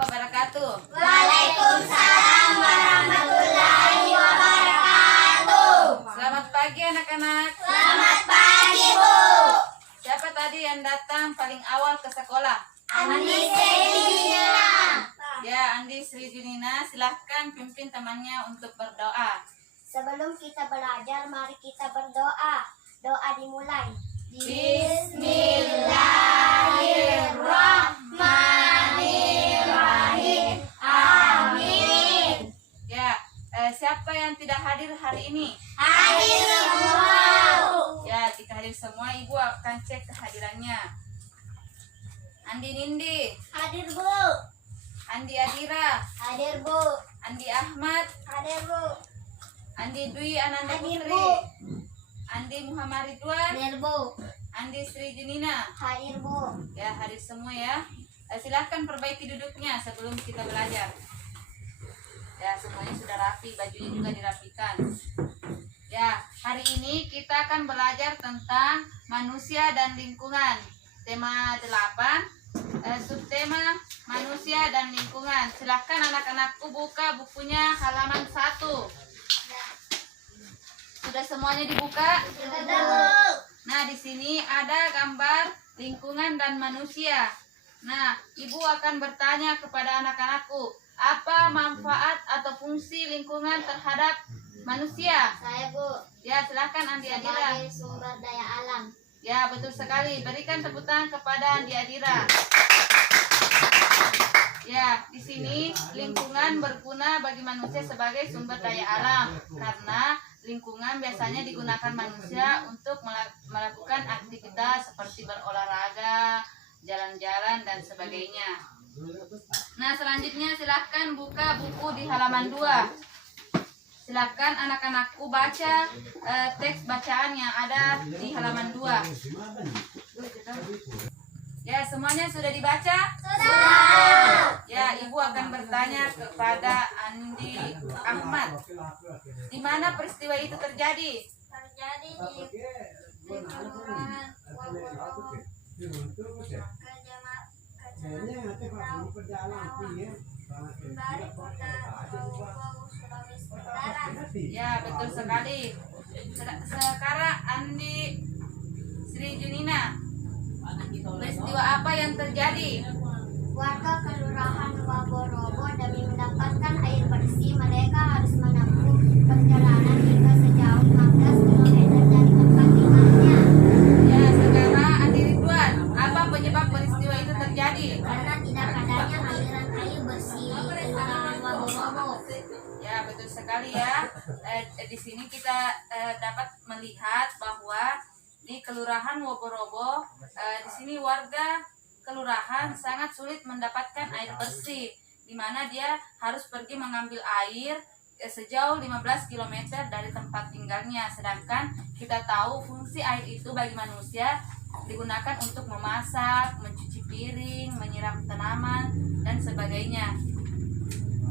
wabarakatuh. Waalaikumsalam warahmatullahi wabarakatuh. Selamat pagi anak-anak. Selamat pagi, Bu. Siapa tadi yang datang paling awal ke sekolah? Andi Sejina. Ya, Andi Sri Junina, silahkan pimpin temannya untuk berdoa. Sebelum kita belajar, mari kita berdoa. Doa dimulai. Bismillahirrahmanirrahim. Amin. Ya, siapa yang tidak hadir hari ini? Hadir semua. Ya, jika hadir semua, Ibu akan cek kehadirannya. Andi Nindi, Hadir, Bu. Andi Adira, Hadir, Bu. Andi Ahmad, Hadir, Bu. Andi Dwi Ananda Hadir, Putri, Bu. Andi Muhammad Ridwan, Hadir, Bu. Andi Sri Junina. Hadir, Bu. Ya, hadir semua ya. Silahkan perbaiki duduknya sebelum kita belajar. Ya, semuanya sudah rapi, bajunya juga dirapikan. Ya, hari ini kita akan belajar tentang manusia dan lingkungan. Tema 8, subtema manusia dan lingkungan. Silahkan anak-anakku buka bukunya halaman 1. Sudah semuanya dibuka? Sudah, Bu. Nah, di sini ada gambar lingkungan dan manusia. Nah, Ibu akan bertanya kepada anak-anakku, apa manfaat atau fungsi lingkungan terhadap manusia? Saya, Bu. Ya, silahkan Andi Adira. Sebagai sumber daya alam. Ya, betul sekali. Berikan tepuk tangan kepada Andi Adira. Ya, di sini lingkungan berguna bagi manusia sebagai sumber daya alam karena lingkungan biasanya digunakan manusia untuk melakukan aktivitas seperti berolahraga, jalan-jalan dan sebagainya. Nah, selanjutnya silahkan buka buku di halaman 2. Silahkan anak-anakku baca teks bacaan yang ada di halaman 2. Ya, semuanya sudah dibaca? Sudah. Ya, Ibu akan bertanya kepada Andi Ahmad. Di mana peristiwa itu terjadi? Terjadi di kelurahan Waborowo, Bari Kota Waborowo, Sulawesi Utara. Ya, betul sekali. Sekarang Andi Sri Junina. Peristiwa apa yang terjadi? Warga kelurahan Waborowo demi mendapatkan air bersih, mereka harus menempuh perjalanan hingga sejauh 15 km dari tempat tinggalnya. Ya, sekarang Andi Ridwan. Apa penyebab peristiwa itu terjadi? Karena tidak adanya aliran air bersih di kelurahan Waborowo. Ya, betul sekali ya. Di sini kita dapat melihat bahwa di Kelurahan Waborowo, di sini warga kelurahan sangat sulit mendapatkan air bersih, di mana dia harus pergi mengambil air sejauh 15 km dari tempat tinggalnya. Sedangkan kita tahu fungsi air itu bagi manusia digunakan untuk memasak, mencuci piring, menyiram tanaman, dan sebagainya.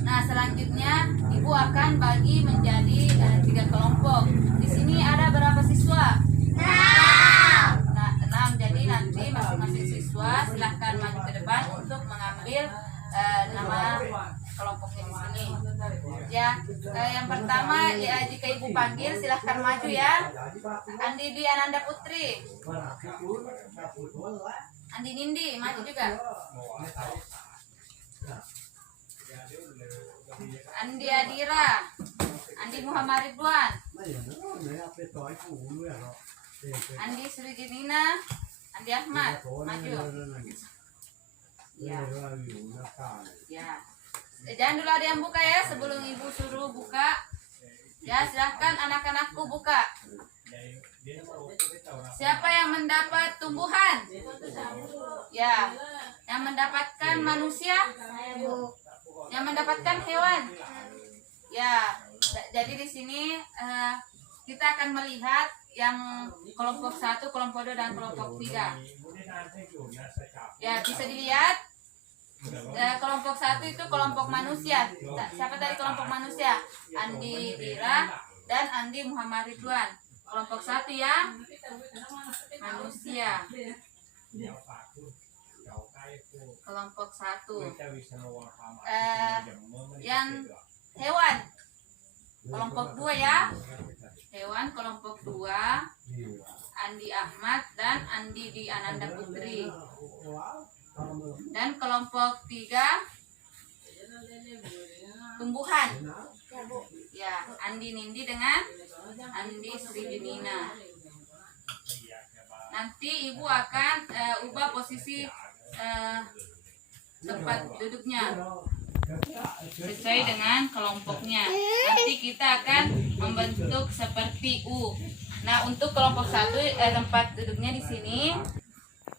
Nah, selanjutnya Ibu akan bagi menjadi 3 kelompok. Di sini ada berapa siswa? 6. Jadi nanti masing-masing siswa silahkan maju ke depan untuk mengambil nama kelompoknya di sini. Ya, yang pertama ya, jika Ibu panggil silahkan maju ya. Andi Dwi Ananda Putri, Andi Nindi maju juga. Andi Adira, Andi Muhammad Ridwan, Andi Sri Junina, Andi Ahmad maju. Ya. Ya. Jangan dulu ada yang buka ya sebelum Ibu suruh buka. Ya, silahkan anak-anakku buka. Siapa yang mendapat tumbuhan? Ya. Yang mendapatkan manusia? Yang mendapatkan hewan? Ya. Jadi di sini kita akan melihat yang kelompok 1, kelompok 2, dan kelompok 3. Ya, bisa dilihat. Kelompok 1 itu kelompok manusia. Siapa tadi kelompok manusia? Andi Dira dan Andi Muhammad Ridwan. Kelompok 1 ya, manusia. Kelompok 1 yang hewan. Kelompok 2 ya. Hewan kelompok 2 Andi Ahmad dan Andi Di Ananda Putri. Dan kelompok 3 tumbuhan. Ya, Andi Nindi dengan Andi Sri Junina. Nanti ibu akan ubah posisi tempat duduknya sesuai dengan kelompoknya. Nanti kita akan membentuk seperti U. Nah, untuk kelompok 1 tempat duduknya di sini.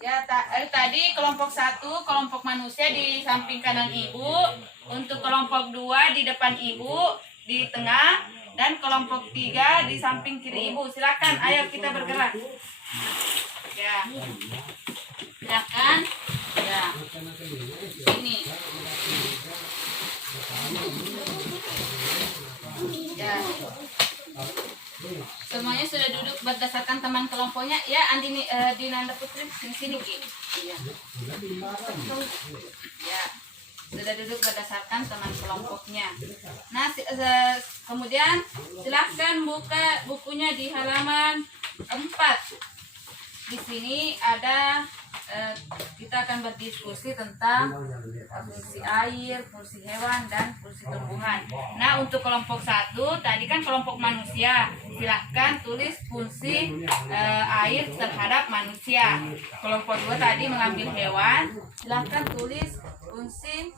Ya, tadi kelompok 1 kelompok manusia di samping kanan ibu. Untuk kelompok 2 di depan ibu, di tengah, dan kelompok 3 di samping kiri ibu. Silakan, ayo kita bergerak. Ya, silakan. Ya, ini. Ya, semuanya sudah duduk berdasarkan teman kelompoknya. Ya, Andi Dinanda Putri sini Ki. Ya. Ya, sudah duduk berdasarkan teman kelompoknya. Nah, kemudian silahkan buka bukunya di halaman 4. Di sini ada kita akan berdiskusi tentang fungsi air, fungsi hewan, dan fungsi tumbuhan. Nah, untuk kelompok 1 tadi kan kelompok manusia. Silahkan tulis fungsi air terhadap manusia. Kelompok 2 tadi mengambil hewan. Silahkan tulis fungsi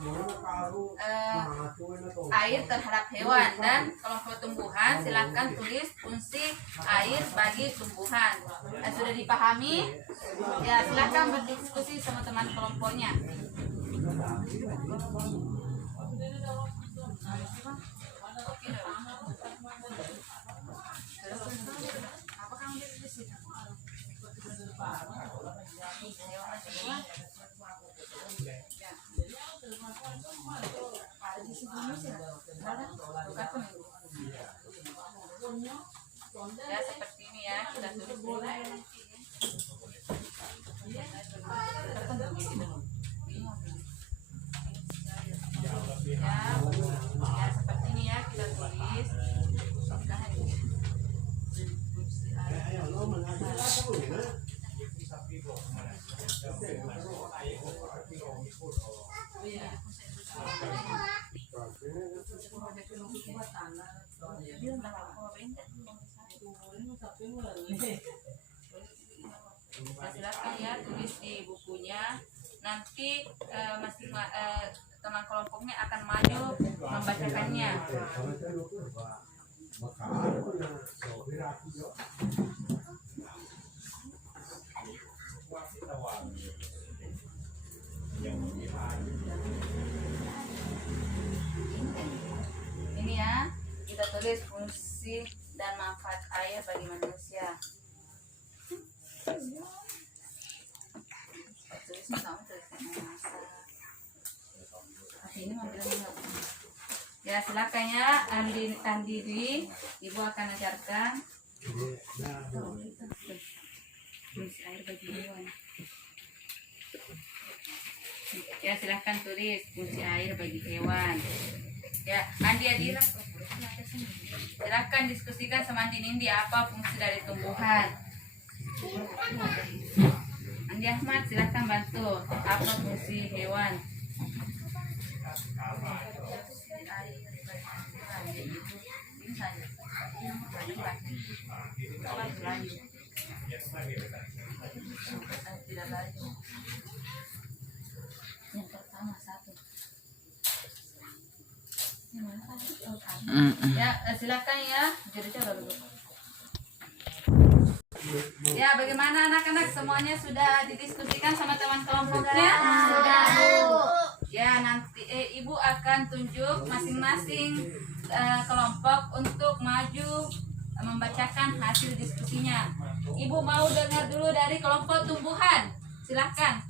air terhadap hewan. Dan kelompok tumbuhan silahkan tulis fungsi air bagi tumbuhan. Sudah dipahami? Ya, silahkan berdiskusi sama teman kelompoknya. Apa kamu di situ? Ya, seperti ini ya, kita tulis dulu. Ya, seperti ini ya, kita tulis. Silakan ya, tulis di bukunya. Nanti teman kelompoknya akan maju membacakannya. Ini ya, kita tulis fungsi dan manfaat air bagi manusia. Tulisnya kamu tulisnya ini ya, silakan ya, Andi ibu akan ajarkan fungsi air bagi hewan. Ya, silahkan tulis fungsi air bagi hewan. Ya, Andi Adila, silahkan diskusikan sama Andi Nindi apa fungsi dari tumbuhan. Andi Ahmad, silahkan bantu apa fungsi hewan. Ini saja. Tidak lagi. Yang pertama 1. Ya, silakan ya. Ya, bagaimana anak-anak, semuanya sudah didiskusikan sama teman kelompoknya? Sudah. Ya, nanti ibu akan tunjuk masing-masing kelompok untuk maju membacakan hasil diskusinya. Ibu mau dengar dulu dari kelompok tumbuhan. Silahkan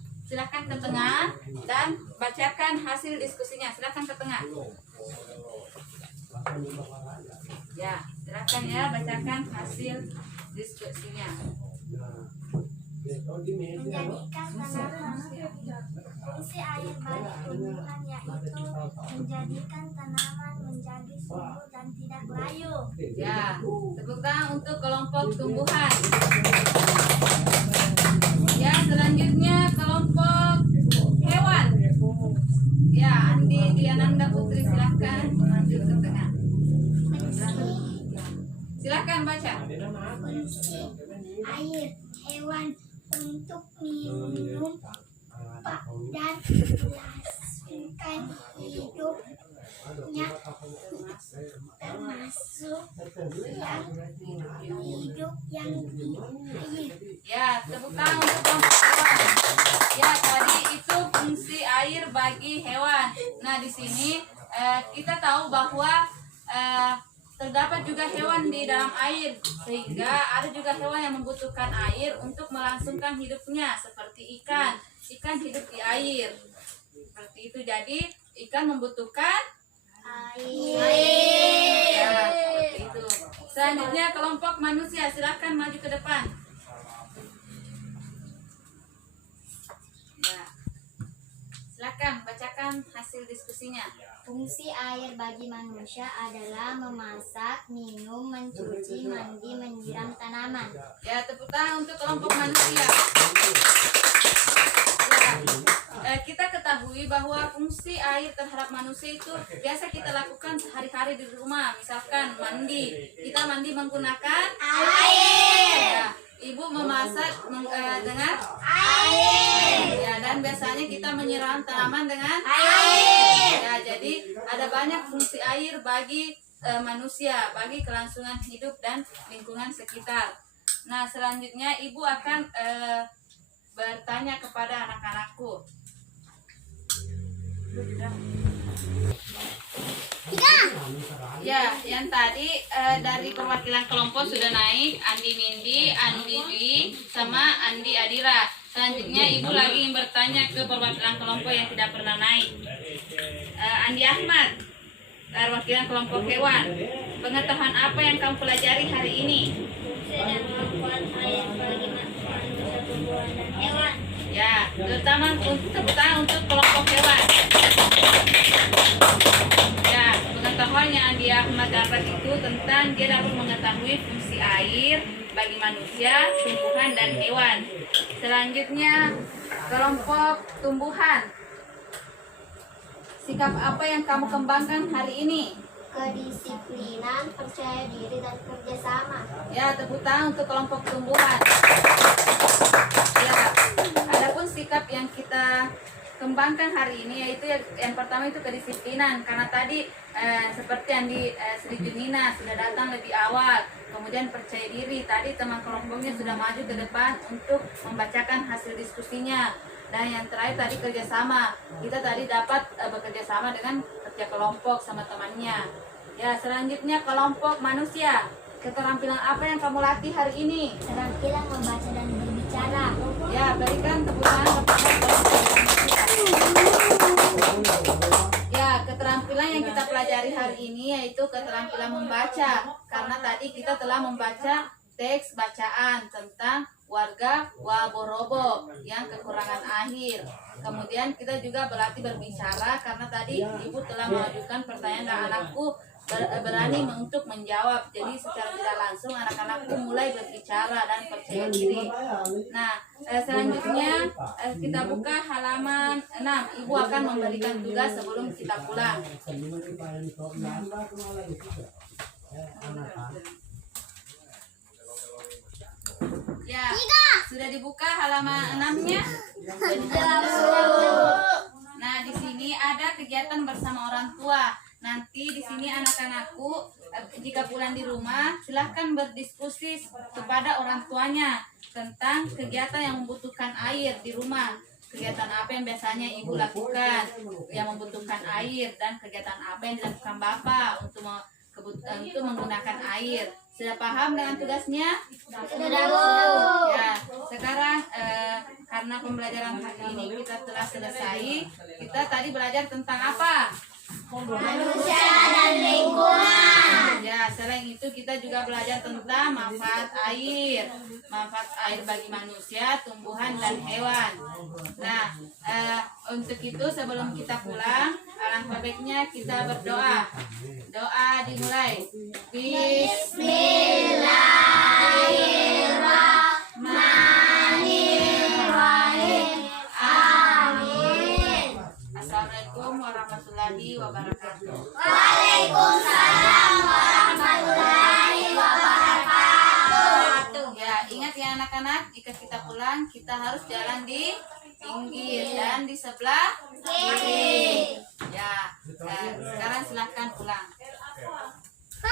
ke tengah dan bacakan hasil diskusinya. Silahkan ke tengah. Ya, silahkan ya, bacakan hasil diskusinya. menjadikan tanaman. Fungsi air bagi tumbuhan yaitu menjadikan tanaman menjadi subur dan tidak layu. Ya, tepuk tangan untuk kelompok tumbuhan. Ya, selanjutnya kelompok hewan. Ya, Andi Diananda Putri silahkan maju ke tengah. Silahkan baca. Fungsi air hewan untuk minum dan melahirkan hidupnya, termasuk yang hidup yang di air. Ya, tepuk tangan untuk kelompok hewan. Ya, tadi itu fungsi air bagi hewan. Nah, di sini kita tahu bahwa terdapat juga hewan di dalam air, sehingga ada juga hewan yang membutuhkan air untuk melangsungkan hidupnya, seperti ikan. Ikan hidup di air. Seperti itu. Jadi, ikan membutuhkan Air. ya, seperti itu. Selanjutnya kelompok manusia, silakan maju ke depan. Ya. Silakan bacakan hasil diskusinya. Fungsi air bagi manusia adalah memasak, minum, mencuci, mandi, menyiram tanaman. Ya, tepuk tangan untuk kelompok manusia. Ya, kita ketahui bahwa fungsi air terhadap manusia itu biasa kita lakukan sehari-hari di rumah. Misalkan mandi, kita mandi menggunakan Air. ya, ibu memasak dengan Air. ya, dan biasanya kita menyiram tanaman dengan Air. ya, jadi ada banyak fungsi air bagi manusia, bagi kelangsungan hidup dan lingkungan sekitar. Nah, selanjutnya ibu akan bertanya kepada anak-anakku. Ya, yang tadi dari perwakilan kelompok sudah naik, Andi Nindi, Andi Dwi, sama Andi Adira. Selanjutnya ibu lagi ingin bertanya ke perwakilan kelompok yang tidak pernah naik. Andi Ahmad, perwakilan kelompok hewan. Pengetahuan apa yang kamu pelajari hari ini? Fungsi dan kemampuan air bagi manusia, tumbuhan, dan hewan. Ya, terutama untuk kelompok hewan. Ya, pengetahuan yang Andi Ahmad dapat itu tentang dia dapat mengetahui fungsi air bagi manusia, tumbuhan, dan hewan. Selanjutnya, kelompok tumbuhan. Sikap apa yang kamu kembangkan hari ini? Kedisiplinan, percaya diri, dan kerjasama. Ya, tepuk tangan untuk kelompok tumbuhan. Ya, adapun sikap yang kita kembangkan hari ini yaitu yang pertama itu kedisiplinan, karena tadi seperti yang di Sri Junina sudah datang lebih awal. Kemudian percaya diri, tadi teman kelompoknya sudah maju ke depan untuk membacakan hasil diskusinya. Dan yang terakhir tadi kerjasama, kita tadi dapat bekerja sama dengan kerja kelompok sama temannya. Ya, selanjutnya kelompok manusia. Keterampilan apa yang kamu latih hari ini? Keterampilan membaca dan berbicara. Ya, berikan tepuk tangan kepada kelompok manusia. Ya, keterampilan yang kita pelajari hari ini yaitu keterampilan membaca. Karena tadi kita telah membaca teks bacaan tentang warga Waborobo yang kekurangan air. Kemudian kita juga berlatih berbicara karena tadi ibu telah mengajukan pertanyaan dan anakku berani untuk menjawab. Jadi secara tidak langsung anak-anakku mulai berbicara dan percaya diri. Nah, selanjutnya kita buka halaman 6. Ibu akan memberikan tugas sebelum kita pulang. Ya, sudah dibuka halaman 6-nya? Nah, di sini ada kegiatan bersama orang tua. Nanti di sini anak-anakku jika pulang di rumah silahkan berdiskusi kepada orang tuanya tentang kegiatan yang membutuhkan air di rumah. Kegiatan apa yang biasanya ibu lakukan yang membutuhkan air, dan kegiatan apa yang dilakukan bapak untuk menggunakan air. Sudah paham dengan tugasnya? Sudah. Ya, sekarang karena pembelajaran hari ini kita telah selesai. Kita tadi belajar tentang apa? manusia dan lingkungan. Ya, selain itu kita juga belajar tentang manfaat air bagi manusia, tumbuhan dan hewan. Nah, untuk itu sebelum kita pulang, alangkah baiknya kita berdoa. Doa dimulai. Bismillahirrahmanirrahim. Amin. Assalamualaikum warahmatullahi wabarakatuh. Waalaikumsalam warahmatullahi wabarakatuh. Ya, ingat ya anak-anak, jika kita pulang, kita harus jalan di pinggir dan di sebelah kiri. Ya, sekarang silahkan pulang.